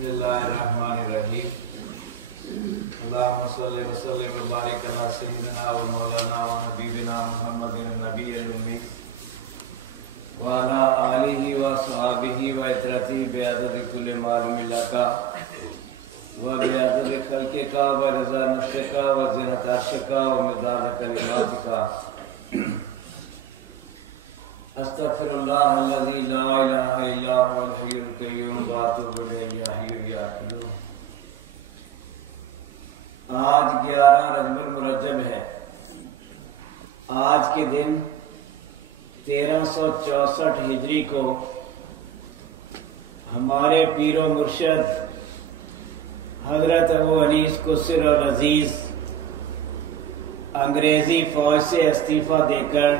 بسم اللہ الرحمن الرحیم اللہم صلی وسلم وبارک علی سیدنا و مولانا و حبیبنا محمد النبی الامی وعلی آلہ و صحابہ و اطرتی بعدد کل معلوم لکا و بعدد خلق کا و رضا نفس کا و زنت عرش کا و مداد کلمات کا استغفر اللہ الذی لا الہ الا هو الحی القیوم واتوب الیہ یا حی یا قیوم۔ آج 11 رجب المرجب ہے۔ آج کے دن 1364 ہجری کو ہمارے پیر و مرشد حضرت ابو انیس قصر العزیز انگریزی فوج سے استعفیٰ دے کر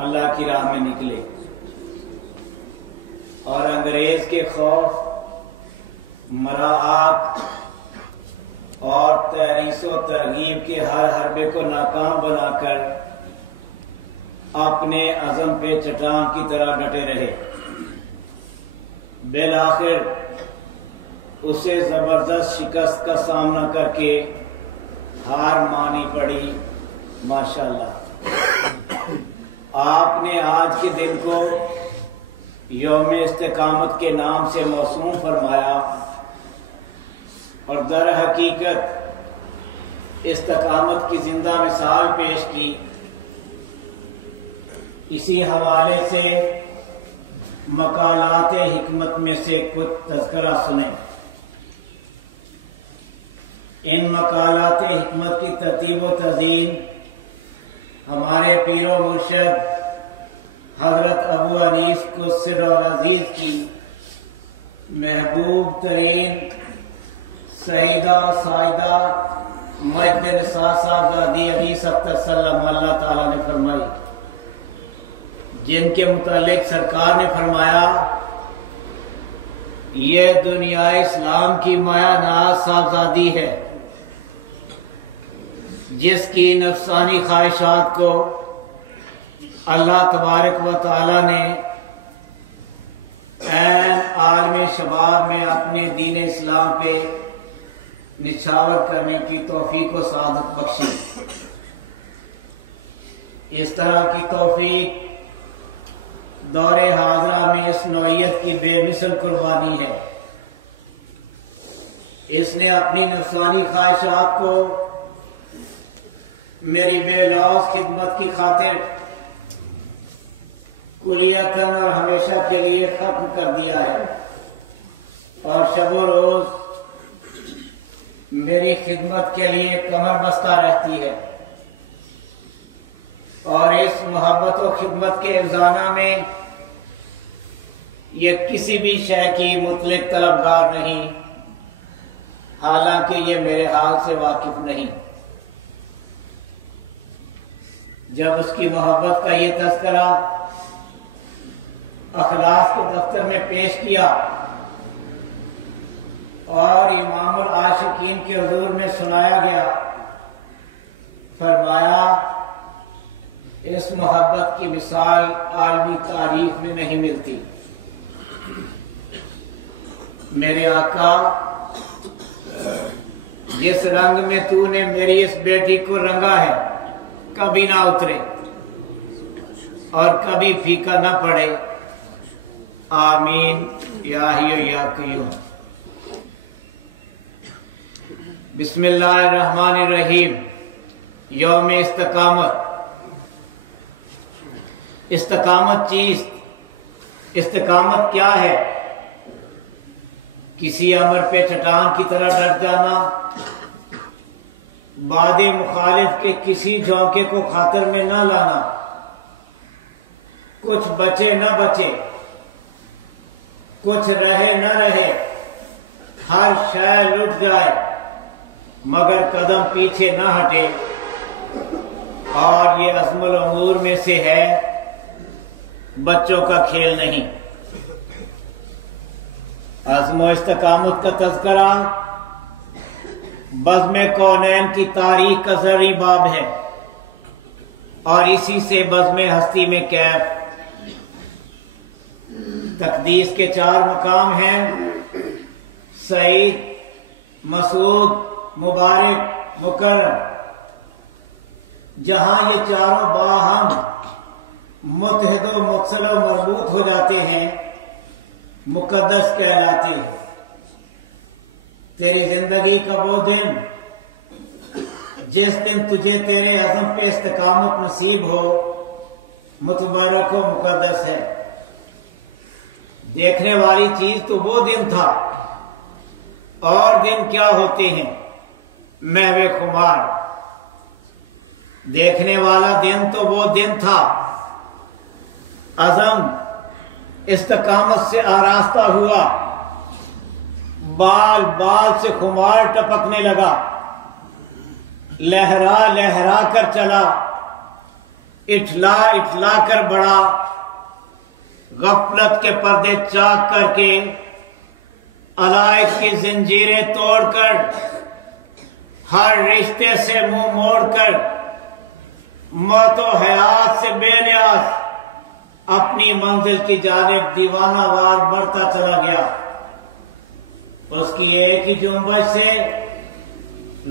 اللہ کی راہ میں نکلے اور انگریز کے خوف، مراعات اور تحریص و ترغیب کے ہر حربے کو ناکام بنا کر اپنے عزم پہ چٹان کی طرح ڈٹے رہے۔ بالآخر اسے زبردست شکست کا سامنا کر کے ہار مانی پڑی۔ ماشاءاللہ آپ نے آج کے دن کو یوم استقامت کے نام سے موسوم فرمایا اور در حقیقت استقامت کی زندہ مثال پیش کی۔ اسی حوالے سے مقالات حکمت میں سے کچھ تذکرہ سنیں۔ ان مقالات حکمت کی ترتیب و تزئین ہمارے پیر و مرشد حضرت ابو انیس قصر العزیز کی محبوب ترین سیدہ سائدہ مجد نساء صاحبزادی انیس اختر سلم اللہ تعالیٰ نے فرمائی، جن کے متعلق سرکار نے فرمایا یہ دنیا اسلام کی مایا ناز صاحبزادی ہے جس کی نفسانی خواہشات کو اللہ تبارک و تعالی نے عین عالم شباب میں اپنے دین اسلام پہ نچھاور کرنے کی توفیق و سعادت بخشی۔ اس طرح کی توفیق دور حاضرہ میں اس نوعیت کی بے مثل قربانی ہے۔ اس نے اپنی نفسانی خواہشات کو میری بے لوث خدمت کی خاطر کلیتاً اور ہمیشہ کے لیے ختم کر دیا ہے، اور شب و روز میری خدمت کے لیے کمر بستہ رہتی ہے، اور اس محبت و خدمت کے افزانہ میں یہ کسی بھی شے کی مطلق طلبگار نہیں، حالانکہ یہ میرے حال سے واقف نہیں۔ جب اس کی محبت کا یہ تذکرہ اخلاص کے دفتر میں پیش کیا اور امام العاشقین کے حضور میں سنایا گیا، فرمایا اس محبت کی مثال عالمی تاریخ میں نہیں ملتی۔ میرے آقا، جس رنگ میں تو نے میری اس بیٹی کو رنگا ہے کبھی نہ اترے اور کبھی پھیکا نہ پڑے۔ آمین یا حی یا قیوم۔ بسم اللہ الرحمن الرحیم۔ یوم استقامت۔ استقامت چیز، استقامت کیا ہے؟ کسی امر پہ چٹان کی طرح ڈٹ جانا، باد مخالف کے کسی جھونکے کو خاطر میں نہ لانا، کچھ بچے نہ بچے، کچھ رہے نہ رہے، ہر شے لٹ جائے مگر قدم پیچھے نہ ہٹے، اور یہ عزم الامور میں سے ہے، بچوں کا کھیل نہیں۔ عزم و استقامت کا تذکرہ بزم کونین کی تاریخ کا زرعی باب ہے، اور اسی سے بزم ہستی میں کیف۔ تقدیس کے 4 مقام ہیں: سعید، مسعود، مبارک، مکرم، جہاں یہ چاروں باہم متحد و متصل و مربوط ہو جاتے ہیں مقدس کہلاتے ہیں۔ تیری زندگی کا وہ دن جس دن تجھے تیرے عزم پہ استقامت نصیب ہو متبرک و مقدس ہے۔ دیکھنے والی چیز تو وہ دن تھا، اور دن کیا ہوتے ہیں؟ محو خمار۔ دیکھنے والا دن تو وہ دن تھا، عزم استقامت سے آراستہ ہوا، بال بال سے خمار ٹپکنے لگا، لہرا لہرا کر چلا، اٹھلا اٹھلا کر بڑھا، غفلت کے پردے چاک کر کے، علائق کی زنجیریں توڑ کر، ہر رشتے سے منہ موڑ کر، موت و حیات سے بے نیاز اپنی منزل کی جانب دیوانہ وار بڑھتا چلا گیا۔ اس کی ایک ہی جنبش سے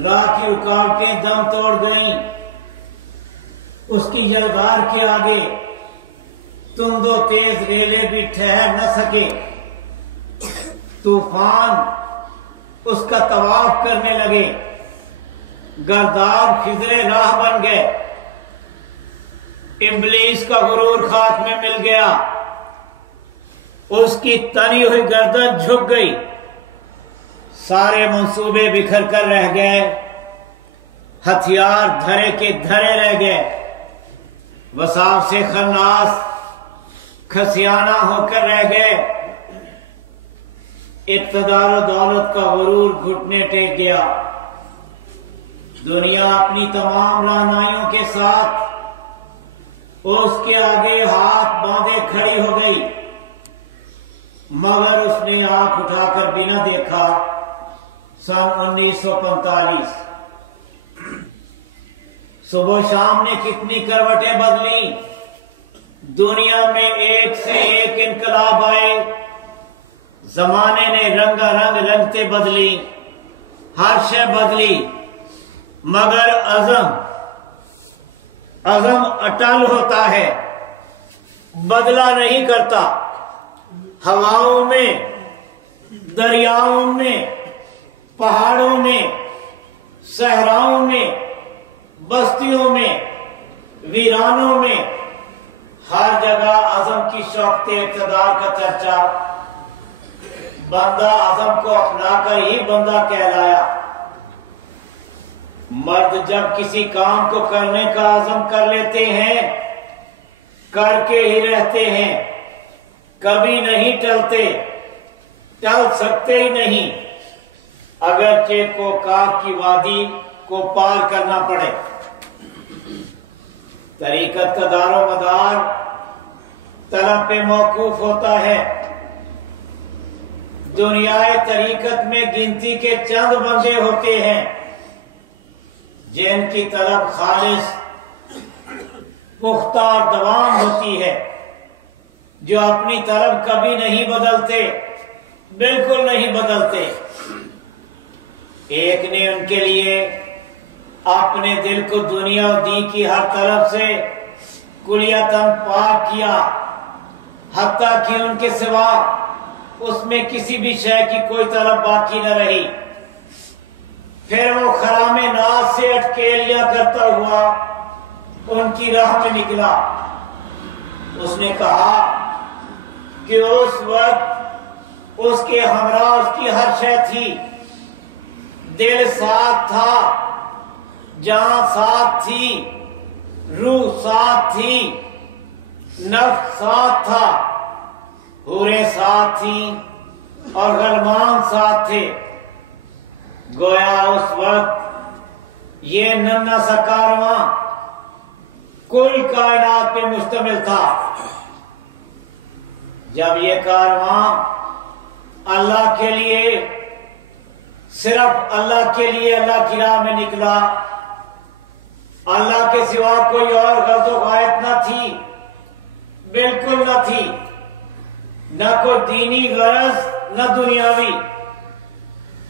راہ کی رکاوٹیں دم توڑ گئیں۔ اس کی یلغار کے آگے تند و تیز ریلے بھی ٹھہر نہ سکے۔ طوفان اس کا طواف کرنے لگے، گرداب خضرے راہ بن گئے، ابلیس کا غرور خاک میں مل گیا، اس کی تنی ہوئی گردن جھک گئی، سارے منصوبے بکھر کر رہ گئے، ہتھیار دھرے کے دھرے رہ گئے، وصاف سے خناس کھسیانہ ہو کر رہ گئے، اقتدار و دولت کا غرور گھٹنے ٹیک گیا۔ دنیا اپنی تمام رعنائیوں کے ساتھ اس کے آگے ہاتھ باندھے کھڑی ہو گئی، مگر اس نے آنکھ اٹھا کر بھی نہ دیکھا۔ سن 1945 صبح و شام نے کتنی کروٹیں بدلی، دنیا میں ایک سے ایک انقلاب آئے، زمانے نے رنگا رنگ رنگتے بدلی، ہر شے بدلی، مگر عزم اٹل ہوتا ہے، بدلا نہیں کرتا۔ ہواؤں میں، دریاؤں میں، پہاڑوں میں، صحراؤں میں، بستیوں میں، ویرانوں میں، ہر جگہ عزم کی شوقت اقتدار کا چرچا۔ بندہ عزم کو اپنا کر ہی بندہ کہلایا۔ مرد جب کسی کام کو کرنے کا عزم کر لیتے ہیں، کر کے ہی رہتے ہیں، کبھی نہیں ٹلتے، ٹل سکتے ہی نہیں، اگرچہ کوکاک کی وادی کو پار کرنا پڑے۔ طریقت کا دار و مدار طلب پہ موقوف ہوتا ہے۔ دنیائے طریقت میں گنتی کے چند بندے ہوتے ہیں جن کی طلب خالص، پختہ اور دوام ہوتی ہے، جو اپنی طلب کبھی نہیں بدلتے، بالکل نہیں بدلتے۔ ایک نے ان کے لیے اپنے دل کو دنیا و دین کی ہر طرف سے کلیتاً پاک کیا، حتیٰ کہ ان کے سوا اس میں کسی بھی شے کی کوئی طلب باقی نہ رہی۔ پھر وہ خرام ناز سے اٹکیلیاں کرتا ہوا ان کی راہ میں نکلا۔ اس نے کہا کہ اس وقت اس کے ہمراہ اس کی ہر شے تھی، دل ساتھ تھا، جان ساتھ تھی، روح ساتھ تھی، نفس ساتھ تھا، حوریں ساتھ تھیں اور غلمان ساتھ تھے۔ گویا اس وقت یہ ننھا سا کارواں کل کائنات پہ مشتمل تھا۔ جب یہ کارواں اللہ کے لیے، صرف اللہ کے لیے اللہ کی راہ میں نکلا، اللہ کے سوا کوئی اور غرض و غایت نہ تھی، بالکل نہ تھی، نہ کوئی دینی غرض نہ دنیاوی،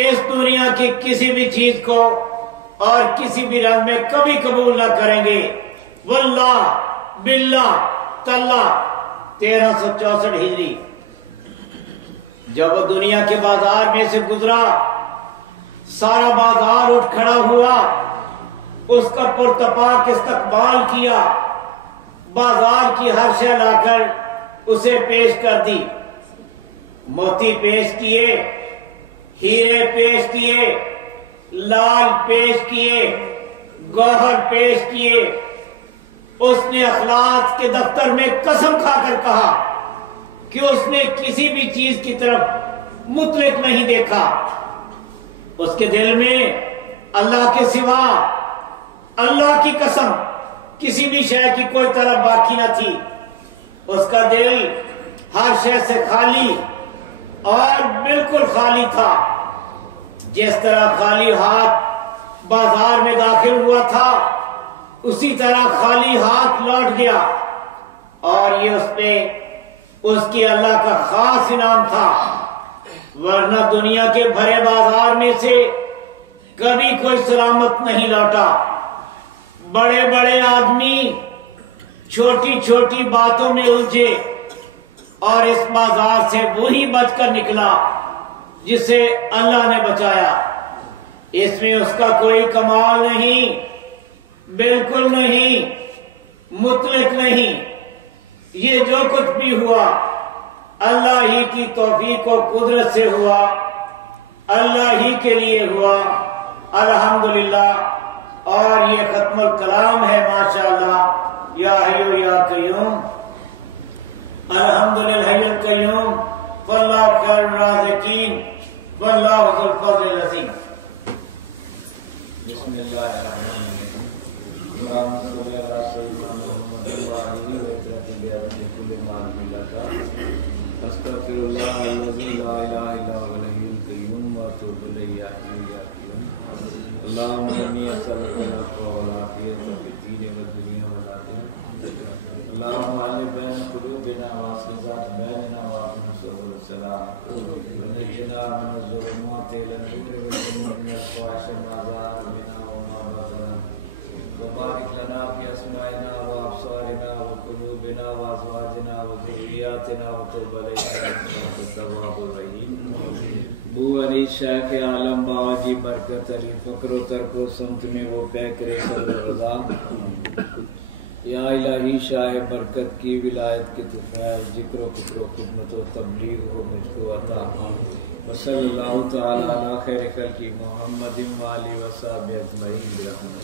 اس دنیا کی کسی بھی چیز کو اور کسی بھی رنگ میں کبھی قبول نہ کریں گے۔ واللہ باللہ تاللہ 1364 ہجری جب وہ دنیا کے بازار میں سے گزرا، سارا بازار اٹھ کھڑا ہوا، اس کا پرتپاک استقبال کیا، بازار کی ہر شے لا کر اسے پیش کر دی، موتی پیش کیے، ہیرے پیش کیے، لال پیش کیے، گوہر پیش کیے۔ اس نے اخلاق کے دفتر میں قسم کھا کر کہا کہ اس نے کسی بھی چیز کی طرف مطلق نہیں دیکھا، اس کے دل میں اللہ کے سوا، اللہ کی قسم، کسی بھی شے کی کوئی طلب باقی نہ تھی۔ اس کا دل ہر شے سے خالی اور بالکل خالی تھا، جس طرح خالی ہاتھ بازار میں داخل ہوا تھا اسی طرح خالی ہاتھ لوٹ گیا، اور یہ اس پہ اس کی اللہ کا خاص انعام تھا، ورنہ دنیا کے بھرے بازار میں سے کبھی کوئی سلامت نہیں لوٹا۔ بڑے بڑے آدمی چھوٹی چھوٹی باتوں میں الجھے، اور اس بازار سے وہی بچ کر نکلا جسے اللہ نے بچایا۔ اس میں اس کا کوئی کمال نہیں، بالکل نہیں، مطلق نہیں، یہ جو کچھ بھی ہوا اللہ ہی کی توفیق و قدرت سے ہوا، اللہ ہی کے لیے ہوا، الحمدللہ۔ اور یہ ختم الکلام ہے ماشاءاللہ۔ یا حی یا قیوم، الحمدللہ حی القیوم، واللہ خیر الرازقین، واللہ ذو الفضل العظیم۔ بسم اللہ الرحمن الرحیم۔ اللہم صلی علی سیدنا محمد وعلیہ وسلم بیعدد کل ما لک، استغفر اللہ الذی لا الہ الا هو الحی القیوم واتوب الیہ یا حی یا قیوم۔ اللہم انی اسألک العفو والعافیۃ فی الدین والدنیا والآخرہ۔ اللہم الف بین قلوبنا واصلح ذات بیننا واهدنا سبل السلام ونجنا من الظلمات إلى النور والجنة من الفواحش ما ظهر منها وما بطن وبارك لنا في أسماعنا وأبصارنا وقلوبنا وأزواجنا وذرياتنا وتب علينا إنك التواب الرحيم۔ بو علی شیخ عالم باواجی برکت علی فقر و ترک و سمت میں وہ پیکرے صدر رضا، یا الہی شاہ برکت کی ولایت کی تو خیر، ذکر و فکر و خدمت و تبلیغ ہو مجھ کو عطا۔ وصلی اللہ تعالی علی خیر خلق محمد و آلہ و صحبہ اجمعین برحمتہ۔